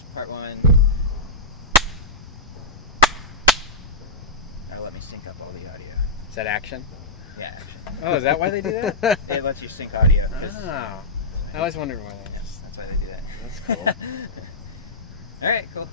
choose part one. That'll let me sync up all the audio. Is that action? Yeah, action. Oh, is that why they do that? It lets you sync audio. Oh. I always wondered why that is. Yes, that's why they do that. That's cool. Alright, cool.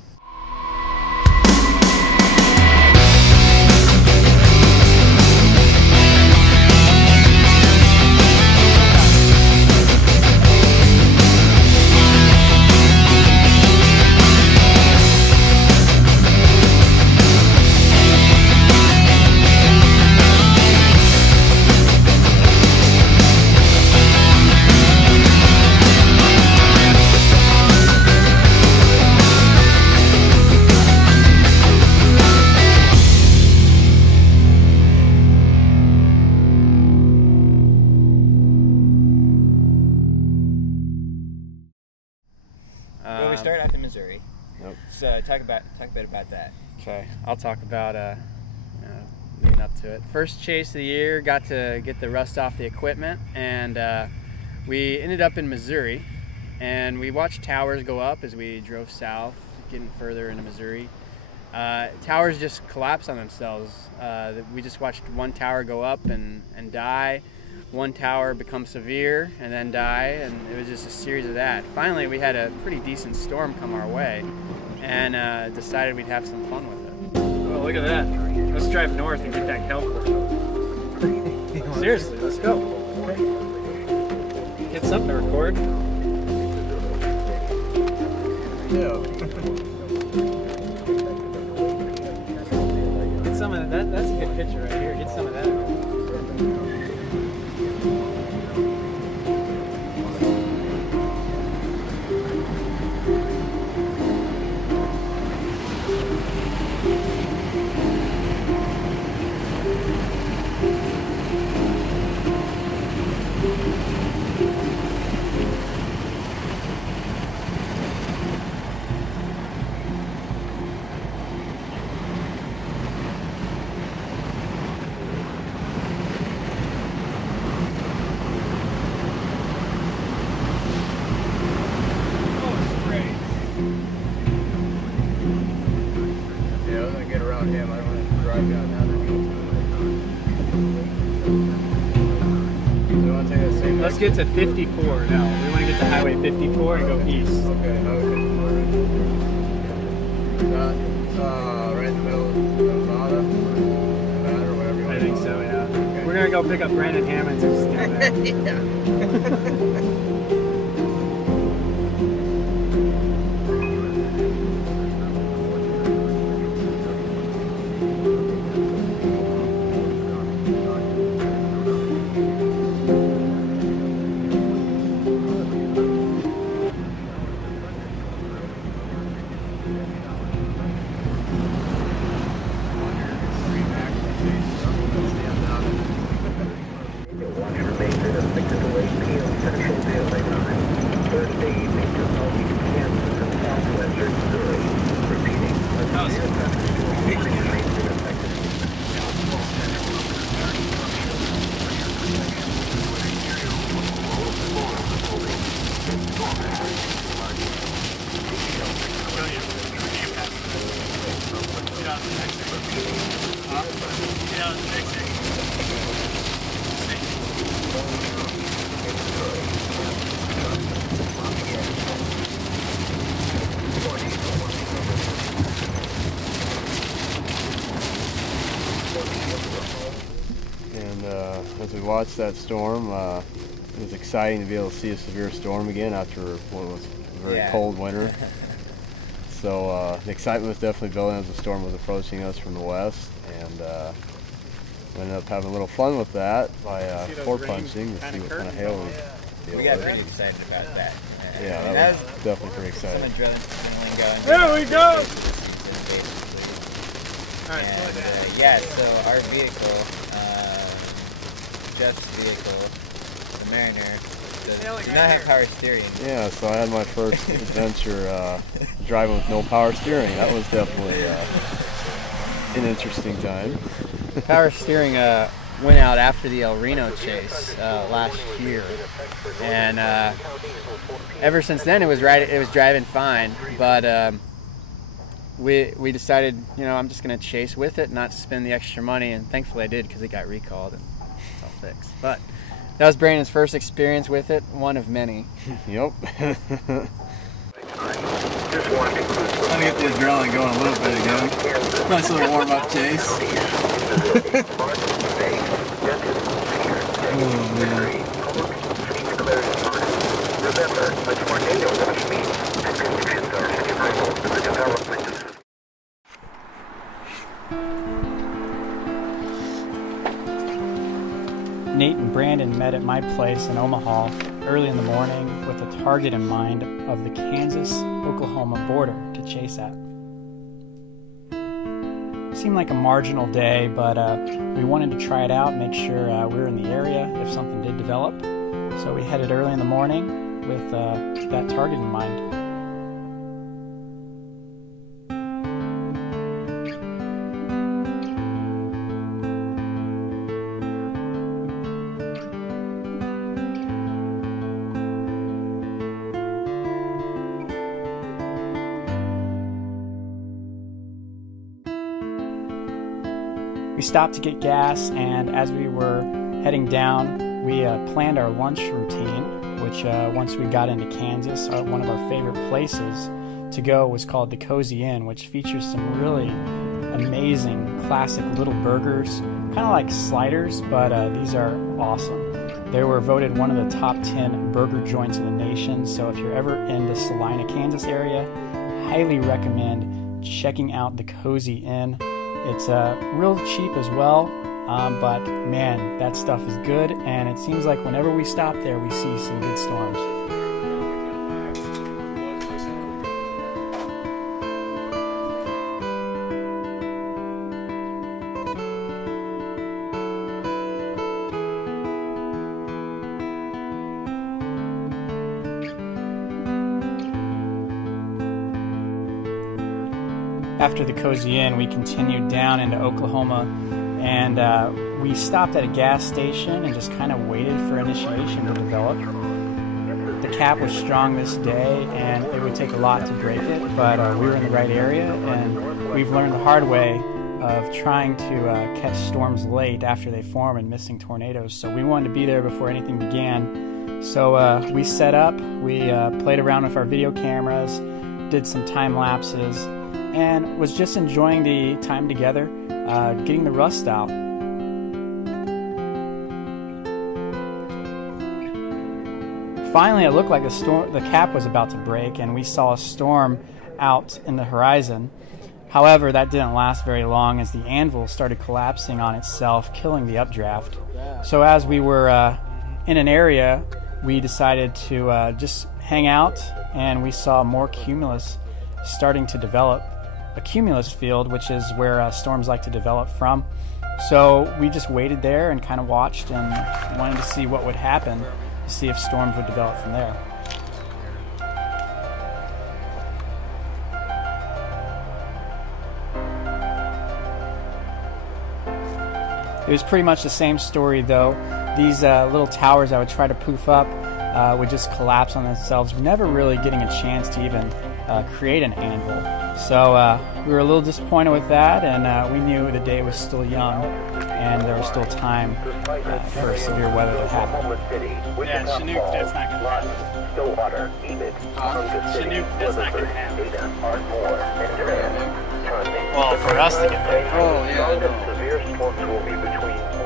Well, we started off in Missouri. Nope. So talk a bit about that. Okay, I'll talk about leading up to it. First chase of the year, got to get the rust off the equipment, and we ended up in Missouri, and we watched towers go up as we drove south, getting further into Missouri. Towers just collapse on themselves. We just watched one tower go up and die, one tower become severe and then die, and it was just a series of that. Finally, we had a pretty decent storm come our way, and decided we'd have some fun with it. Oh, look at that. Let's drive north and get that kelp. Seriously, let's go. Okay. Get something to record. Yeah. Get some of that. That's a good picture right here. Get some of that. Him. I don't want to drive down now. So you want to take that same Let's get to 54 now. We want to get to Highway 54 and go east. Okay, Highway 54. Right in the middle of Nevada? Nevada or whatever you want I think to call so, it. yeah. Okay. We're going to go pick up Brandon Hammonds and just down there. Yeah. And as we watched that storm, it was exciting to be able to see a severe storm again after what was a very cold winter. So the excitement was definitely building as the storm was approaching us from the west, and we ended up having a little fun with that by core punching to see what kind of hail we got pretty excited about that. Yeah, that was definitely pretty exciting. Some adrenaline going. There we go! Yeah, so our vehicle, Jeff's vehicle, the Mariner, does not have power steering. Yeah, so I had my first adventure driving with no power steering. That was definitely an interesting time. Power steering went out after the El Reno chase last year, and ever since then it was driving fine. But we decided, you know, I'm just going to chase with it, not spend the extra money, and thankfully I did because it got recalled and it's all fixed. But that was Brandon's first experience with it, one of many. Yep. Trying to get the adrenaline going a little bit again. Nice little warm-up chase. Oh, man. Nate and Brandon met at my place in Omaha early in the morning with a target in mind of the Kansas-Oklahoma border to chase at. Seemed like a marginal day, but we wanted to try it out, make sure we were in the area if something did develop. So we headed early in the morning with that target in mind. We stopped to get gas, and as we were heading down, we planned our lunch routine, which once we got into Kansas, one of our favorite places to go was called the Cozy Inn, which features some really amazing classic little burgers, kind of like sliders, but these are awesome. They were voted one of the top 10 burger joints in the nation, so if you're ever in the Salina, Kansas area, highly recommend checking out the Cozy Inn. It's real cheap as well, but man, that stuff is good, and it seems like whenever we stop there, we see some good storms. After the Cozy Inn, we continued down into Oklahoma, and we stopped at a gas station and just kind of waited for initiation to develop. The cap was strong this day, and it would take a lot to break it, but we were in the right area, and we've learned the hard way of trying to catch storms late after they form and missing tornadoes, so we wanted to be there before anything began. So we set up, we played around with our video cameras, did some time lapses, and was just enjoying the time together, getting the rust out. Finally, it looked like the cap was about to break, and we saw a storm out in the horizon. However, that didn't last very long as the anvil started collapsing on itself, killing the updraft. So as we were in an area, we decided to just hang out, and we saw more cumulus starting to develop. A cumulus field, which is where storms like to develop from. So we just waited there and kind of watched and wanted to see what would happen, to see if storms would develop from there. It was pretty much the same story though. These little towers I would try to poof up would just collapse on themselves, never really getting a chance to even create an anvil. So we were a little disappointed with that, and we knew the day was still young and there was still time for severe weather to happen. Yeah, Chinook, that's not going to happen. Stillwater, Enid, Chinook, that's not going to happen. Well, for us to get there. Oh, yeah. Severe storms will be between 4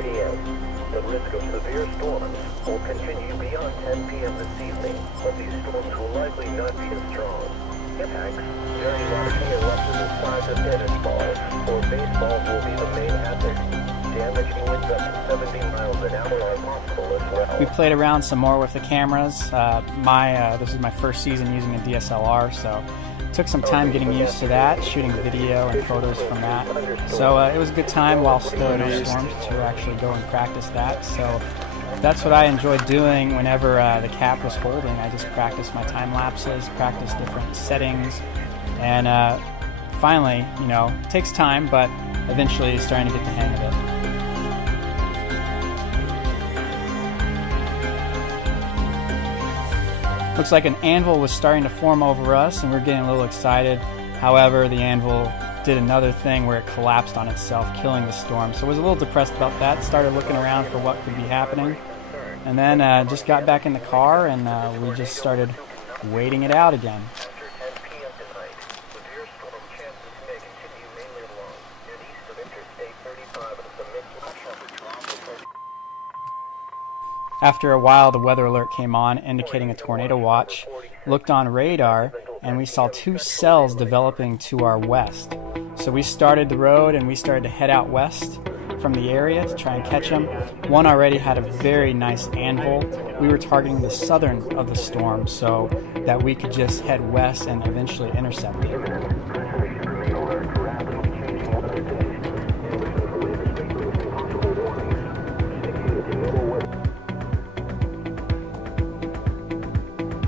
p.m. The risk of severe storms will continue beyond 10 p.m. this evening, but these storms will likely not be as strong. Impacts very likely eruptions the size of tennis balls or baseballs will be the main hazard. damaging winds up to 17 miles an hour are possible as well. We played around some more with the cameras. This is my first season using a DSLR, so took some time getting used to that, shooting video and photos from that. So it was a good time while still in those storms to actually go and practice that. So that's what I enjoyed doing whenever the cap was holding. I just practiced my time lapses, practiced different settings, and finally, you know, it takes time, but eventually starting to get the hang of it. Looks like an anvil was starting to form over us, and we're getting a little excited. However, the anvil did another thing where it collapsed on itself, killing the storm. So I was a little depressed about that, started looking around for what could be happening, and then just got back in the car, and we just started waiting it out again. After a while, the weather alert came on, indicating a tornado watch. Looked on radar, and we saw two cells developing to our west. So we started the road, and we started to head out west from the area to try and catch them. One already had a very nice anvil. We were targeting the southern of the storm so that we could just head west and eventually intercept it.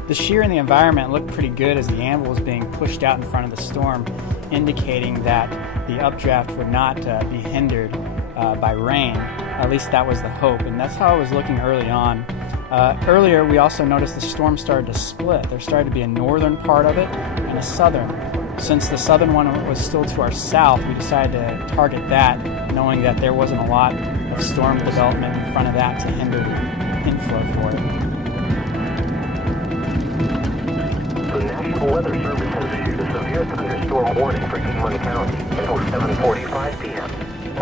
The shear in the environment looked pretty good as the anvil was being pushed out in front of the storm, indicating that the updraft would not be hindered by rain. At least that was the hope, and that's how it was looking early on. Earlier, we also noticed the storm started to split. There started to be a northern part of it and a southern. Since the southern one was still to our south, we decided to target that, knowing that there wasn't a lot of storm development in front of that to hinder the inflow for it. The National Weather Service has issued a severe thunderstorm warning for Kingman County until 7:45 p.m.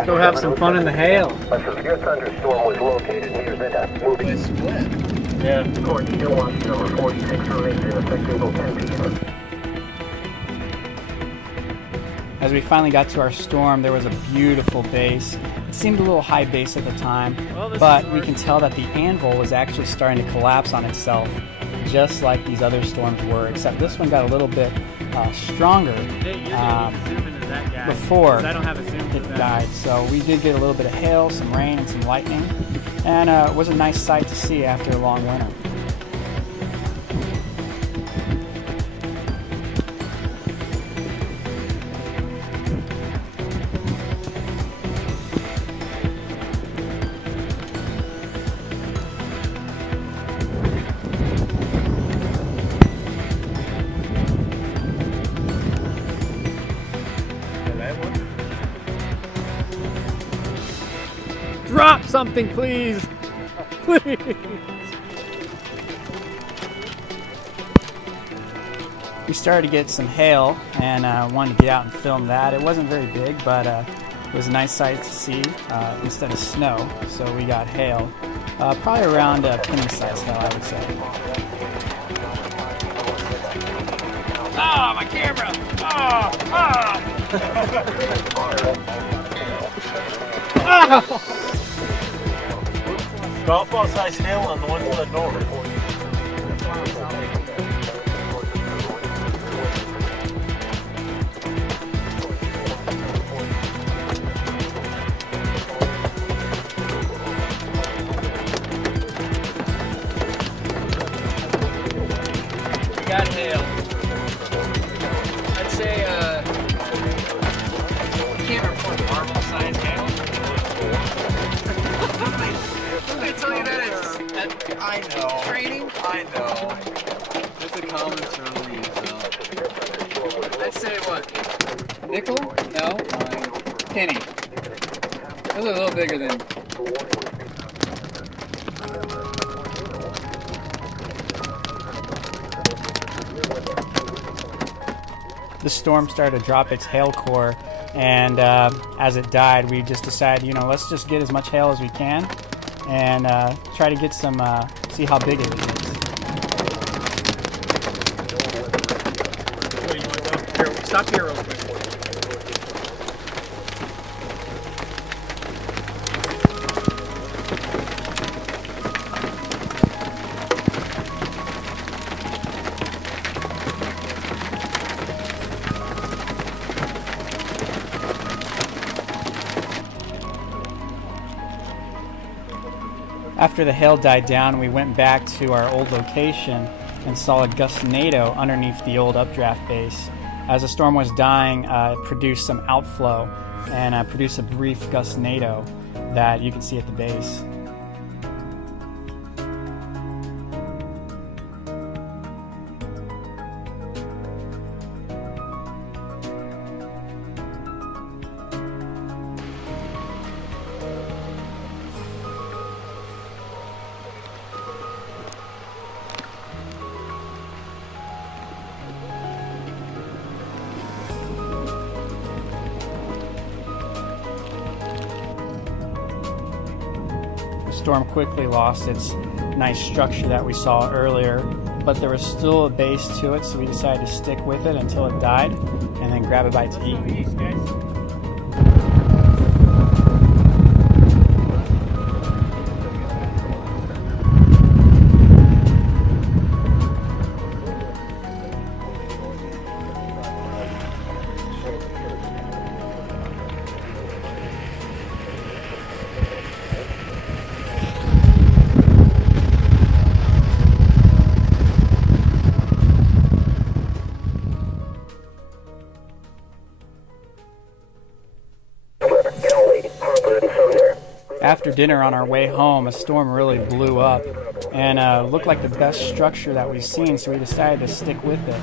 Go have some fun in the hail. A severe thunderstorm was located near Zeta, moving. It's split. Yeah. Tornado watch number 46 remains in effect until 10 p.m. As we finally got to our storm, there was a beautiful base. It seemed a little high base at the time, but we can tell that the anvil was actually starting to collapse on itself, just like these other storms were, except this one got a little bit stronger before it died. So we did get a little bit of hail, some rain, and some lightning, and it was a nice sight to see after a long winter. Drop something, please! Please! We started to get some hail and wanted to get out and film that. It wasn't very big, but it was a nice sight to see instead of snow. So we got hail, probably around a penny-sized hail, I would say. Ah, my camera! Ah! Ah! Ah! Golf ball size hail on the one to the north. We got hail. I'd say, you can't report marble size hail. I tell you that I know. Training? I know. It's a common term we use though. I'd say what? Nickel? No. Penny. Those are a little bigger than. The storm started to drop its hail core, and as it died, we just decided, you know, let's just get as much hail as we can and try to get some, see how big it is. Here, stop here real quick. After the hail died down, we went back to our old location and saw a gustnado underneath the old updraft base. As the storm was dying, it produced some outflow and produced a brief gustnado that you can see at the base. The storm quickly lost its nice structure that we saw earlier, but there was still a base to it, so we decided to stick with it until it died and then grab a bite to eat. After dinner on our way home, a storm really blew up and looked like the best structure that we've seen, so we decided to stick with it.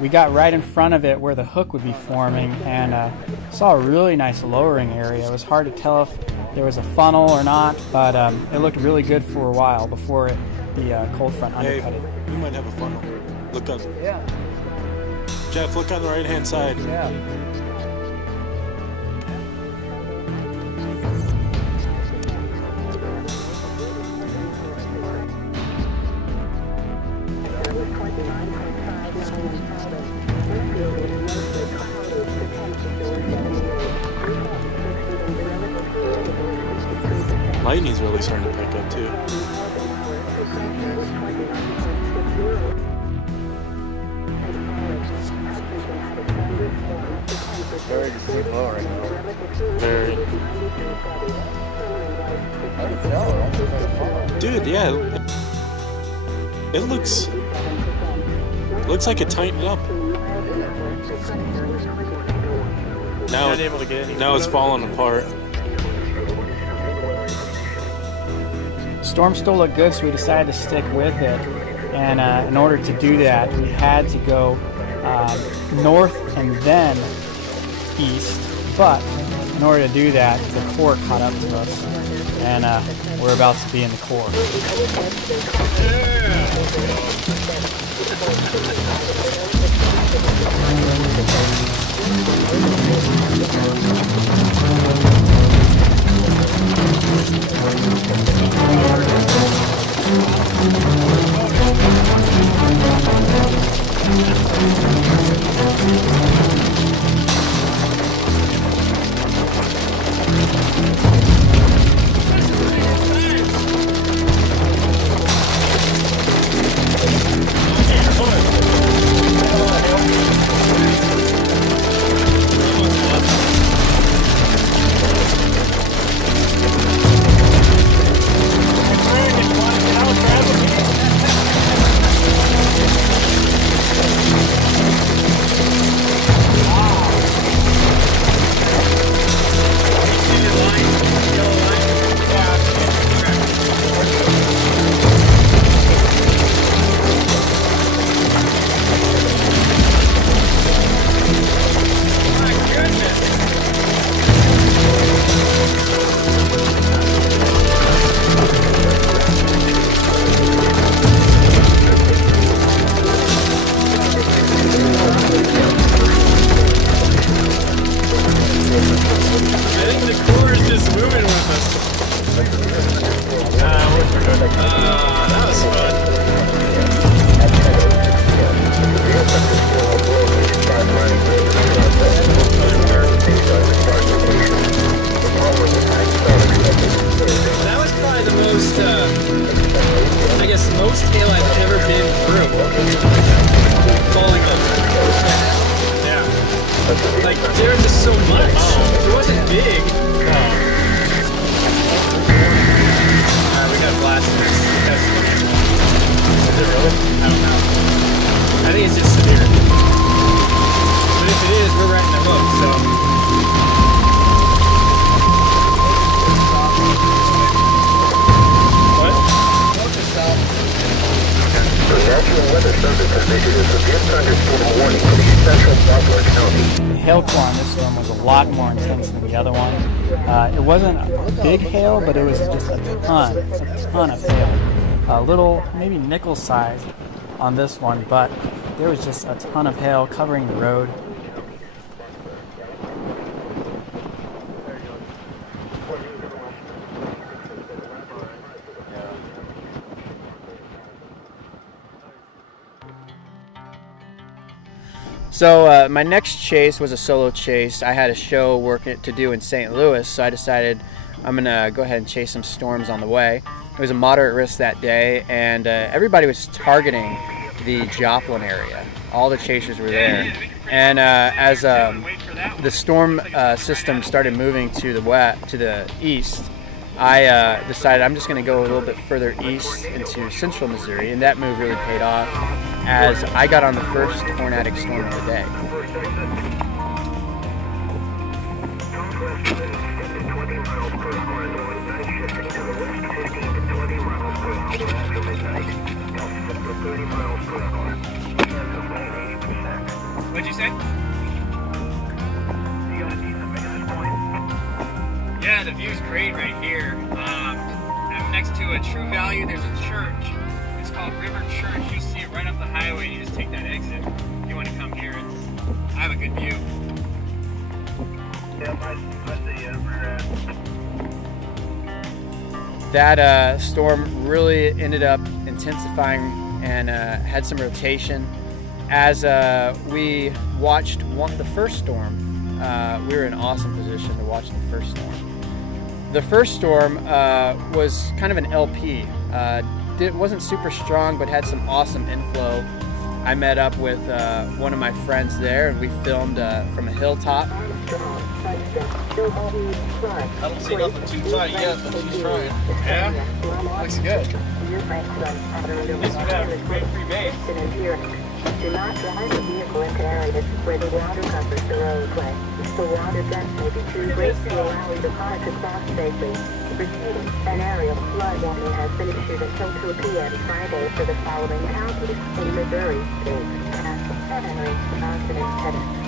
We got right in front of it where the hook would be forming and saw a really nice lowering area. It was hard to tell if there was a funnel or not, but it looked really good for a while before the cold front undercut it. We might have a funnel. Look up. Yeah. Jeff, look on the right-hand side. Yeah. Lightning's really starting to pick up too. Very distinct low right now. Very. Dude, yeah. It looks like it tightened up. Now it's falling apart. Storm still looked good, so we decided to stick with it. And in order to do that, we had to go north and then east. But in order to do that, the core caught up to us, and we're about to be in the core. The hail core on this storm was a lot more intense than the other one. It wasn't a big hail, but it was just a ton of hail. A little, maybe nickel size on this one, but there was just a ton of hail covering the road. So my next chase was a solo chase. I had a show to do in St. Louis, so I decided I'm gonna go ahead and chase some storms on the way. It was a moderate risk that day, and everybody was targeting the Joplin area. All the chasers were there, and as the storm system started moving to the east, I decided I'm just going to go a little bit further east into central Missouri, and that move really paid off as I got on the first tornadic storm of the day. What'd you say? Yeah, the view's great right here. I'm next to a True Value. There's a church. It's called River Church. You see it right up the highway. You just take that exit. If you want to come here, I have a good view. That storm really ended up intensifying and had some rotation. As we watched the first storm, we were in an awesome position to watch the first storm. The first storm was kind of an LP. It wasn't super strong, but had some awesome inflow. I met up with one of my friends there, and we filmed from a hilltop. I don't see nothing too tight yet, but she's trying. Yeah? Looks good. At least we got a great free base. Do not drive the vehicle into areas where the water covers the roadway. The water depth may be too great to allow either car to cross safely. Repeating, an aerial flood warning has been issued until 2 p.m. Friday for the following counties in Missouri: Henry, Johnson, and Tennessee.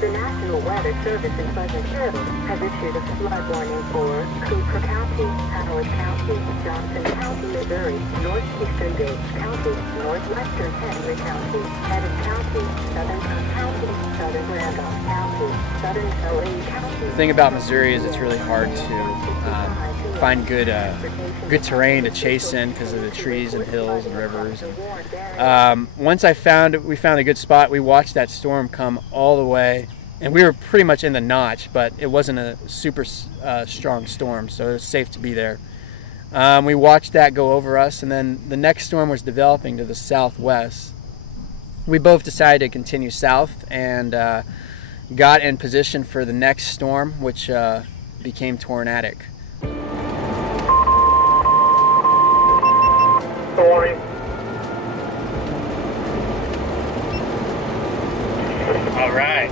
The National Weather Service in Pleasant Hill has issued a flood warning for Cooper County, Howard County, Johnson County, Missouri, Northeastern Gates County, Northwestern Henry County, Haddon County, Southern County, Southern Randolph County, Southern LA County. The thing about Missouri is it's really hard to find good terrain to chase in because of the trees and hills and rivers. Once we found a good spot, we watched that storm come all the way, and we were pretty much in the notch, but it wasn't a super strong storm, so it was safe to be there. We watched that go over us, and then the next storm was developing to the southwest. We both decided to continue south and got in position for the next storm, which became tornadic. All right.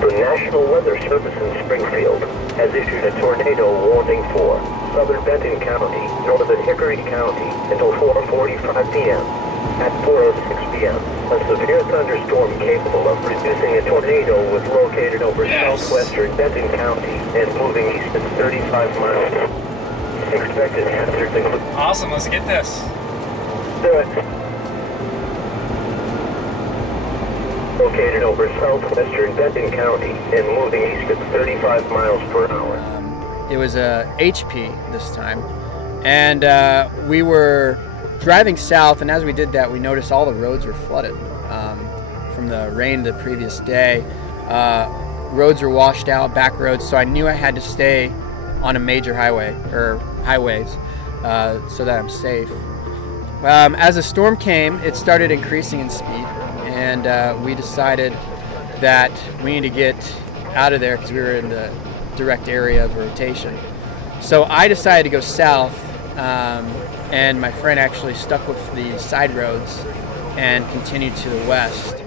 The National Weather Service in Springfield has issued a tornado warning for southern Benton County, northern Hickory County until 4:45 p.m. At 4:06 p.m., a severe thunderstorm capable of producing a tornado was located over southwestern Benton County and moving east at 35 miles. Expected hazards include... Awesome, let's get this. Do it. Located over southwestern Benton County and moving east at 35 miles per hour. It was a HP this time, and we were driving south, and as we did that, we noticed all the roads were flooded from the rain the previous day. Roads were washed out, back roads, so I knew I had to stay on a major highway, or highways, so that I'm safe. As the storm came, it started increasing in speed, and we decided that we need to get out of there because we were in the direct area of rotation. So I decided to go south, and my friend actually stuck with the side roads and continued to the west,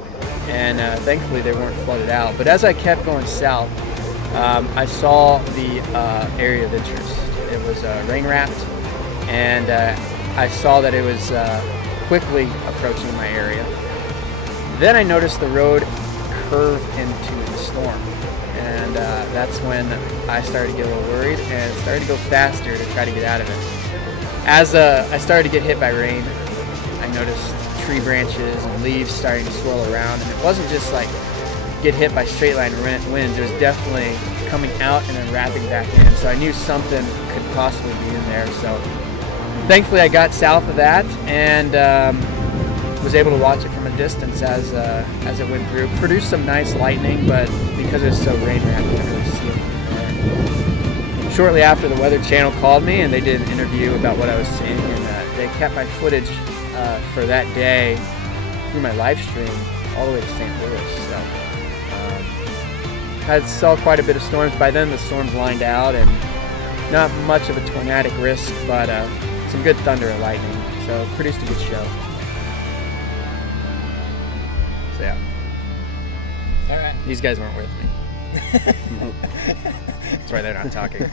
and thankfully they weren't flooded out. But as I kept going south, I saw the area of interest. It was rain wrapped, and I saw that it was quickly approaching my area. Then I noticed the road curve into the storm, and that's when I started to get a little worried and started to go faster to try to get out of it. As I started to get hit by rain, I noticed tree branches and leaves starting to swirl around, and it wasn't just like get hit by straight line winds, it was definitely coming out and then wrapping back in, so I knew something could possibly be in there. So thankfully I got south of that and was able to watch it from a distance as it went through. Produced some nice lightning, but because it was so rain wrapped, I couldn't really see it from there. Shortly after, the Weather Channel called me and they did an interview about what I was seeing, and they kept my footage for that day through my live stream all the way to St. Louis. So I saw quite a bit of storms. By then the storms lined out and not much of a tornadic risk, but some good thunder and lightning. So produced a good show. So yeah. All right. These guys weren't with me. That's why they're not talking.